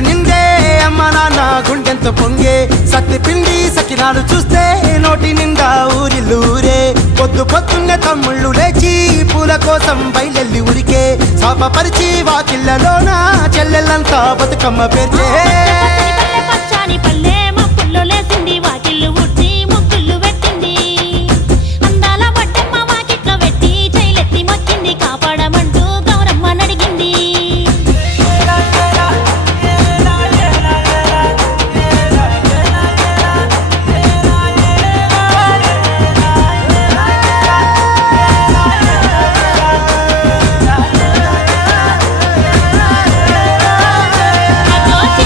నిందే అమ్మ నాన్న గుండెంతో పొంగే సత్తి పిండి సకినాలు చూస్తే నోటి నిండా ఊరిల్లూరే పొద్దున్నే తమ్ముళ్ళు లేచి పూల కోసం బయలెల్లి ఉరికే శాపపరిచి వాకిళ్ళలోన చెల్లెళ్ళంతా బతుకమ్మ పేర్చే